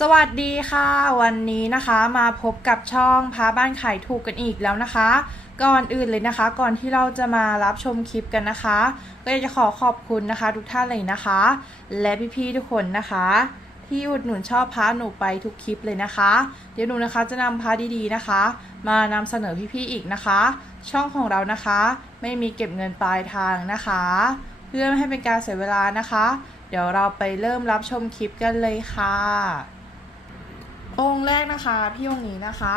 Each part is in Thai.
สวัสดีค่ะ วันนี้นะคะมาพบกับช่องพาบ้านขายถูกกันอีกแล้วนะคะ ก่อนอื่นเลยนะคะ ก่อนที่เราจะมารับชมคลิปกันนะคะ ก็อยากจะขอขอบคุณนะคะ ทุกท่านเลยนะคะ และพี่ๆทุกคนนะคะ ที่อุดหนุนชอบพาหนูไปทุกคลิปเลยนะคะ เดี๋ยวหนูนะคะจะนำพาดีๆนะคะ มานำเสนอพี่ๆอีกนะคะ ช่องของเรานะคะ ไม่มีเก็บเงินปลายทางนะคะ เพื่อไม่ให้เป็นการเสียเวลานะคะ เดี๋ยวเราไปเริ่มรับชมคลิปกันเลยค่ะ องค์แรกนะคะ พี่องค์นี้นะคะ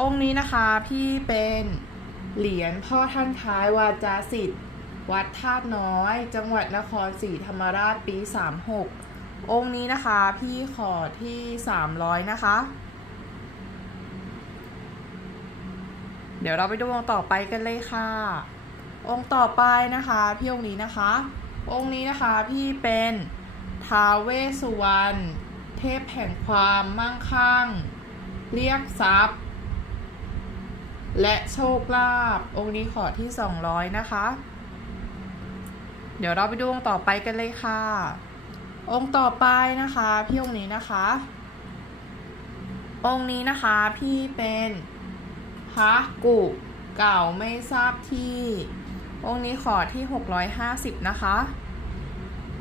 องค์นี้นะคะพี่เป็นเหรียญพ่อท่านท้ายวาจาสิทธิ์ วัดธาตุน้อย จังหวัดนครศรีธรรมราชปี 36 องค์นี้นะคะพี่ขอที่ 300 นะคะ เดี๋ยวเราไปดูองค์ต่อไปกันเลยค่ะ องค์ต่อไปนะคะ พี่องค์นี้นะคะ องค์นี้นะคะพี่เป็นท้าวเวสุวรรณ เทพแห่งความมั่งคั่ง เรียกทรัพย์ และโชคลาภองค์นี้ขอที่ 200 นะคะ เดี๋ยวเราไปดูองค์ต่อไปกันเลยค่ะ องค์ต่อไปนะคะ พี่องค์นี้นะคะ องค์นี้นะคะพี่เป็นพระกุเก่าไม่ทราบที่ องค์นี้ขอที่ 650 นะคะ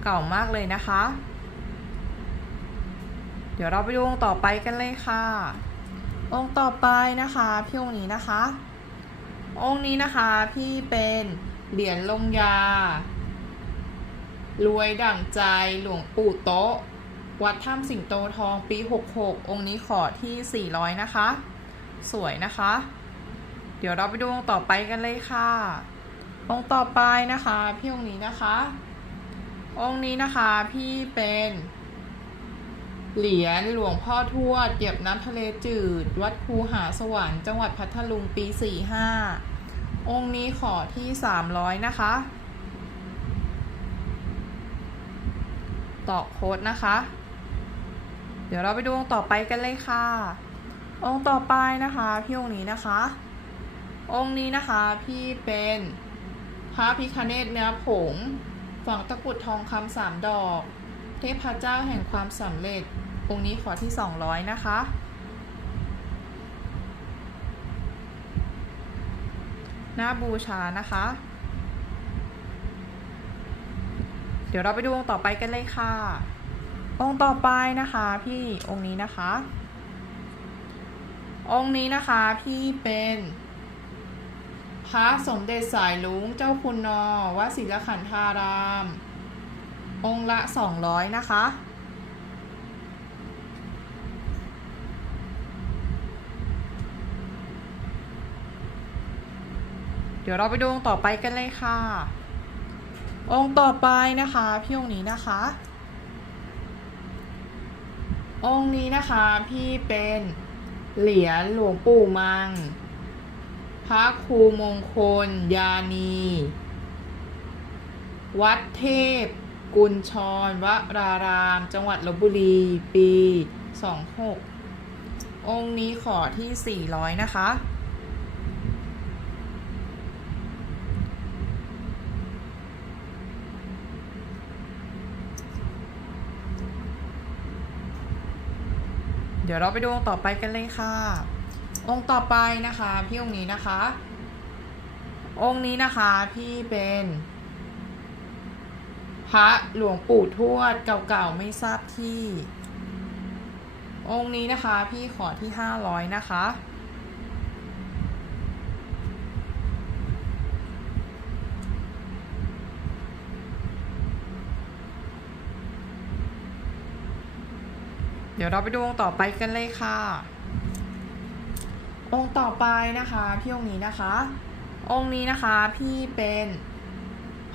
เก่ามากเลยนะคะ ดี๋ยวเราไปดูองค์ต่อไปกันเลยค่ะ องค์ต่อไปนะคะพี่องค์นี้นะคะ องค์นี้นะคะพี่เป็นเหรียญลงยา รวยดั่งใจหลวงปู่โต๊ะ วัดถ้ำสิงโตทองปี 66 องค์นี้ขอที่ 400 นะคะ สวยนะคะ เดี๋ยวเราไปดูองค์ต่อไปกันเลยค่ะ องค์ต่อไปนะคะ พี่องค์นี้นะคะ องค์นี้นะคะพี่เป็น เหรียญหลวงพ่อทวดเหยียบน้ำทะเลจืด วัดคูหาสวรรค์จังหวัดพัทลุงปี45องค์นี้ขอที่300นะคะต่อโค้ดนะคะ เดี๋ยวเราไปดูองค์ต่อไปกันเลยค่ะ องค์ต่อไปนะคะ พี่องค์นี้นะคะ องค์นี้นะคะพี่เป็นพระพิคเนตเนื้อผง ฝังตะกรุดทองคำสามดอก เทพเจ้าแห่งความสำเร็จ องค์นี้ขอที่ 200 นะคะ หน้าบูชานะคะ เดี๋ยวเราไปดูองค์ต่อไปกันเลยค่ะ องค์ต่อไปนะคะพี่องค์นี้นะคะ องค์นี้นะคะพี่เป็นพระสมเด็จสายลุงเจ้าคุณนอวัดศิลขันธาราม องละ 200 นะคะ เดี๋ยวเราไปดูองค์ต่อไปกันเลยค่ะ องค์ต่อไปนะคะ พี่องค์นี้นะคะ องค์นี้นะคะพี่เป็นเหรียญหลวงปู่มัง พระครูมงคล ยานี วัดเทพ กุลชรวราราม จังหวัดลบบุรี ปี 26 องค์นี้ขอที่ 400 นะคะ เดี๋ยวเราไปดูองค์ต่อไปกันเลยค่ะ องค์ต่อไปนะคะ พี่องค์นี้นะคะ องค์นี้นะคะ พี่เป็น พระหลวงปู่ทวดเก่าๆไม่ทราบที่ องค์นี้นะคะพี่ขอที่ห้าร้อยนะคะ เดี๋ยวเราไปดูองค์ต่อไปกันเลยค่ะ องค์ต่อไปนะคะ พี่องค์นี้นะคะ องค์นี้นะคะพี่เป็น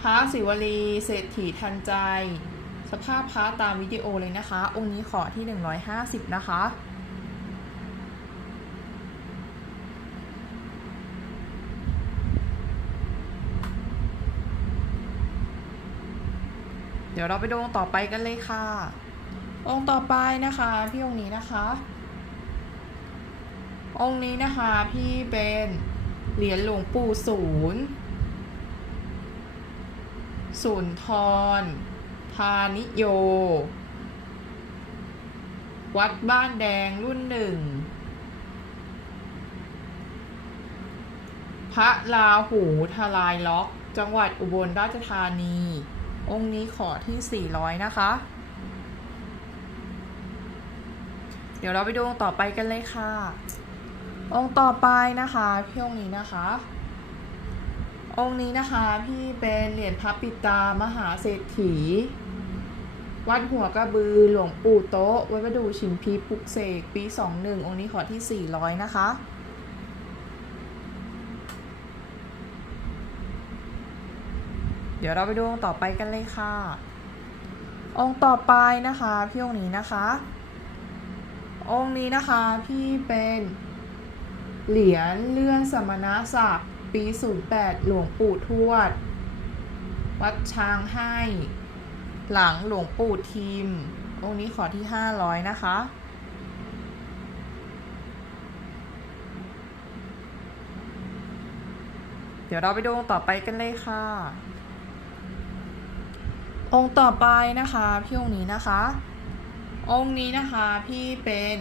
พระศิวลีเศรษฐีทันใจ สภาพพระตามวิดีโอเลยนะคะ องค์นี้ขอที่ 150 นะคะเดี๋ยวเราไปดูองค์ต่อไปกันเลยค่ะ องค์ต่อไปนะคะ พี่องค์นี้นะคะ องค์นี้นะคะพี่เป็นเหรียญหลวงปู่ศูนย์ ศูนทร พานิโย วัดบ้านแดงรุ่นหนึ่ง พระราหูทลายล็อก จังหวัดอุบลราชธานี องค์นี้ขอที่ 400 นะคะ เดี๋ยวเราไปดูองค์ต่อไปกันเลยค่ะ องค์ต่อไปนะคะ พี่องค์นี้นะคะ องค์นี้นะคะพี่เป็นเหรียญพระปิตามหาเศรษฐี วัดหัวกระบือหลวงปู่โต๊ะวัดประดูชิมพีปุกเสกปี21องค์นี้ขอที่400นะคะเดี๋ยวเราไปดูองค์ต่อไปกันเลยค่ะ องค์ต่อไปนะคะพี่องค์นี้นะคะ องค์นี้นะคะพี่เป็นเหรียญเลื่อนสมณศักดิ์ ปี 08 หลวงปู่ทวด วัดช้างให้ หลังหลวงปู่ทิมองค์นี้ขอที่ 500 นะคะ เดี๋ยวเราไปดูองค์ต่อไปกันเลยค่ะ องค์ต่อไปนะคะ พี่องค์นี้นะคะ องค์นี้นะคะ พี่เป็น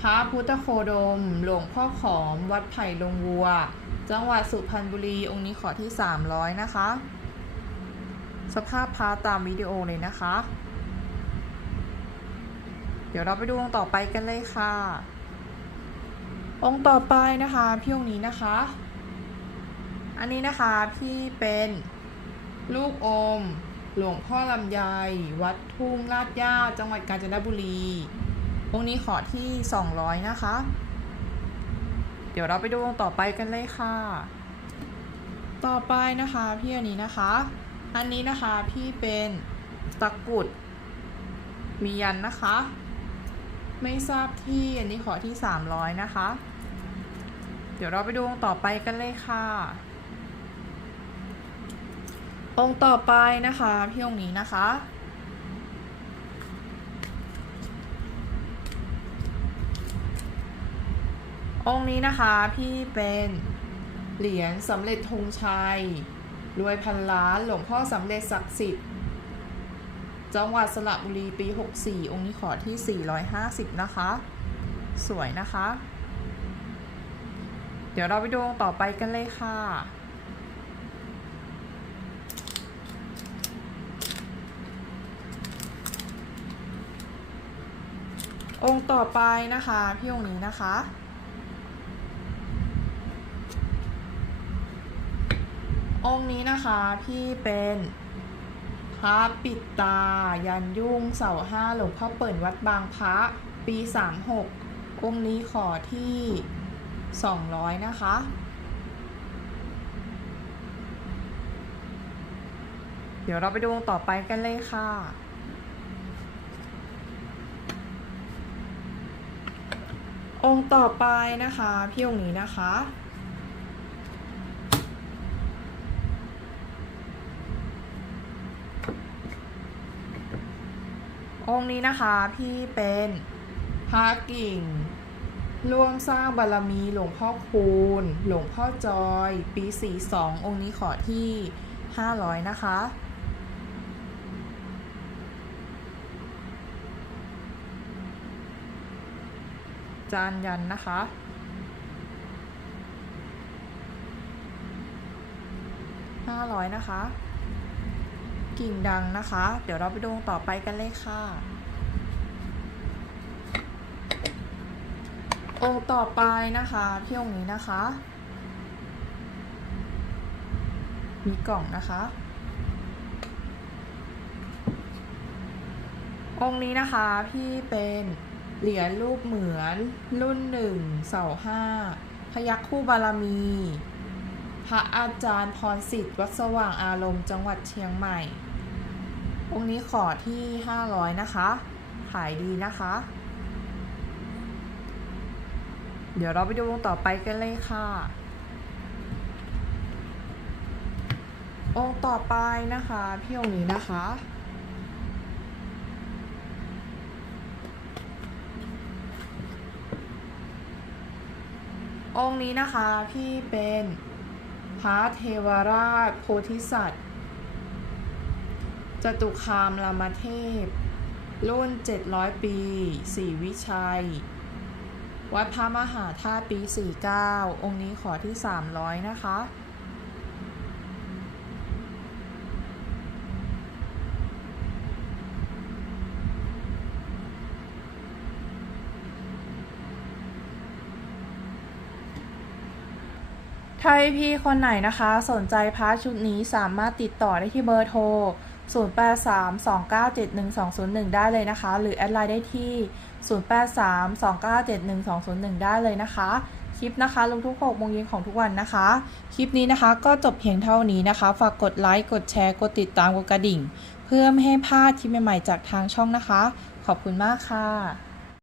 พระพุทธโคดม หลวงพ่อขอม วัดไผ่ลงวัว จังหวัดสุพรรณบุรี องค์นี้ขอที่ 300 นะคะ สภาพพระตามวิดีโอเลยนะคะ เดี๋ยวเราไปดูองค์ต่อไปกันเลยค่ะ องค์ต่อไปนะคะ พี่องค์นี้นะคะ อันนี้นะคะพี่เป็นลูกอม หลวงพ่อลำไย วัดทุ่งลาดย่าจังหวัดกาญจนบุรี องค์นี้ขอที่ 200 นะคะ เดี๋ยวเราไปดูองค์ต่อไปกันเลยค่ะ ต่อไปนะคะพี่อันนี้นะคะ อันนี้นะคะพี่เป็นตะกุดมียันนะคะ ไม่ทราบที่อันนี้ขอที่ 300 นะคะ เดี๋ยวเราไปดูองค์ต่อไปกันเลยค่ะ องค์ต่อไปนะคะพี่องค์นี้นะคะ องค์นี้นะคะพี่เป็นเหรียญสำเร็จธงชัย รวยพันล้านหลวงพ่อสำเร็จศักดิ์สิทธิ์ จังหวัดสระบุรีปี 64 องค์นี้ขอที่ 450 นะคะ สวยนะคะ เดี๋ยวเราไปดูองค์ต่อไปกันเลยค่ะองค์ต่อไปนะคะ พี่องค์นี้นะคะ องค์นี้นะคะพี่เป็นพระปิดตา ยันยุ่งเสาห้าหลวงพ่อเปิ่นวัดบางพระปี 36 องค์นี้ขอที่ 200 นะคะเดี๋ยวเราไปดูองต่อไปกันเลยค่ะ องค์ต่อไปนะคะ พี่องค์นี้นะคะ องค์นี้นะคะพี่เป็นพระกิ่ง ร่วมสร้างบารมีหลวงพ่อคูณ หลวงพ่อจอย ปี 42 องค์นี้ขอที่ 500 นะคะจานยันนะคะ500นะคะ กิ่งดังนะคะ เดี๋ยวเราไปดูต่อไปกันเลยค่ะ องค์ต่อไปนะคะพี่องค์นี้นะคะ มีกล่องนะคะ องค์นี้นะคะพี่เป็นเหรียญรูปเหมือนรุ่นหนึ่งเสาห้าพยัคฆ์คู่บารมี พระอาจารย์พรสิทธิ์วัดสว่างอารมณ์จังหวัดเชียงใหม่องค์นี้ขอที่ 500 นะคะ ขายดีนะคะ เดี๋ยวเราไปดูวงต่อไปกันเลยค่ะ องค์ต่อไปนะคะ พี่องค์นี้นะคะ องค์นี้นะคะพี่เป็น พระเทวราช โพธิสัตว์ จตุคามรามเทพ รุ่น 700 ปีสี่วิชัย วัดพระมหาธาตุปี 49 องค์นี้ขอที่ 300 นะคะ ถ้าพี่คนไหนนะคะ สนใจพาร์ทชุดนี้สามารถติดต่อได้ที่เบอร์โทร 0832971201 ได้เลยนะคะ หรือแอดไลน์ได้ที่ 0832971201 ได้เลยนะคะ คลิปนะคะ ลงทุก6โมงเย็นของทุกวันนะคะ คลิปนี้นะคะก็จบเพียงเท่านี้นะคะ ฝากกดไลค์ กดแชร์ กดติดตาม กดกระดิ่ง เพื่อไม่ให้พลาดคลิปใหม่ๆจากทางช่องนะคะ ขอบคุณมากค่ะ